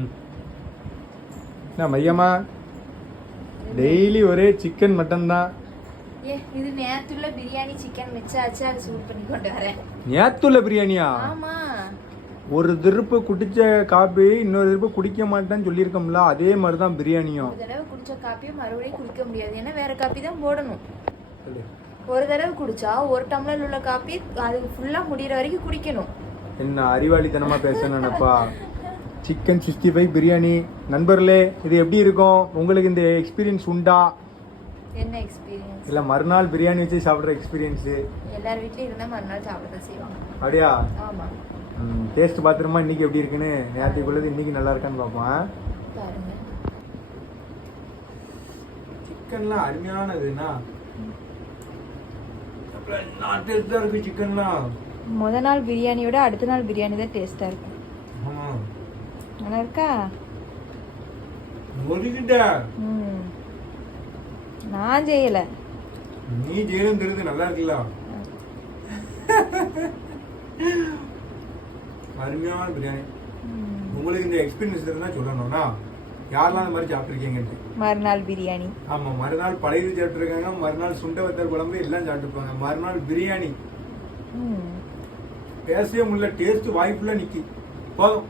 என்ன மையமா டெய்லி ஒரே சிக்கன் மட்டன் தான். இது நேத்துள்ள பிரியாணி சிக்கன் வச்சாச்சு, அது சூட் பண்ணி கொண்டு வரேன். நேத்துள்ள பிரியாணியா? ஆமா. ஒரு திருப்பு குடிச்ச காப்பி இன்னொரு திருப்பு குடிக்க மாட்டேன்னு சொல்லியிருக்கோம்ல, அதே மாதிரி தான் பிரியாணியும். ஒரு தடவை குடிச்ச காப்பியை மறுபடியும் குடிக்க முடியாது, ஏன்னா வேற காப்பி தான் போடணும். ஒரு தடவை குடிச்சா ஒரு டம்ளர் உள்ள காப்பி அது ஃபுல்லா முடியற வரைக்கும் குடிக்கணும். என்ன அறிவாளித்தனமா பேசணும்ப்பா. சிக்கன் 65 பிரியாணி. நண்பர்களே, இது எப்படி இருக்கும்? உங்களுக்கு இந்த எக்ஸ்பீரியன்ஸ் உண்டா? என்ன எக்ஸ்பீரியன்ஸ்? இல்ல மறுநாள் பிரியாணி வச்சு சாப்பிடுற எக்ஸ்பீரியன்ஸ்? எல்லார் வீட்லயும் இருந்தா மறுநாள் சாப்பிட செய்வாங்க. அப்படியா? ஆமா. டேஸ்ட் பாத்துருமா இன்னைக்கு எப்படி இருக்குன்னு? நேற்றுக்குள்ளது இன்னைக்கு நல்லா இருக்கான்னு பார்ப்போம். பாருங்க, சிக்கன்லாம் அருமையானதுன்னா டேஸ்டா இருக்கு சிக்கன்லாம். முத நாள் பிரியாணியோட அடுத்த நாள் பிரியாணி தான் டேஸ்டா இருக்கும். நல்லா இருக்கா? நான் செய்யல, நீ செய்யணும் தெரியுது. நல்லா இருக்குல்ல? அருமையான பிரியாணி. உங்களுக்கு இந்த எக்ஸ்பீரியன்ஸ் இருந்தா சொல்லணும்னா யாரெல்லாம் அந்த மாதிரி சாப்பிட்டுருக்கீங்கன்ட்டு. மறுநாள் பிரியாணி. ஆமா, மறுநாள் பழைய சாப்பிட்டுருக்காங்க, மறுநாள் சுண்ட வத்தல் குழம்பு எல்லாம் சாப்பிட்டுருப்பாங்க, மறுநாள் பிரியாணி. பேசவே முடியல, டேஸ்ட் வாய்ப்புல நிக்கி போதும்.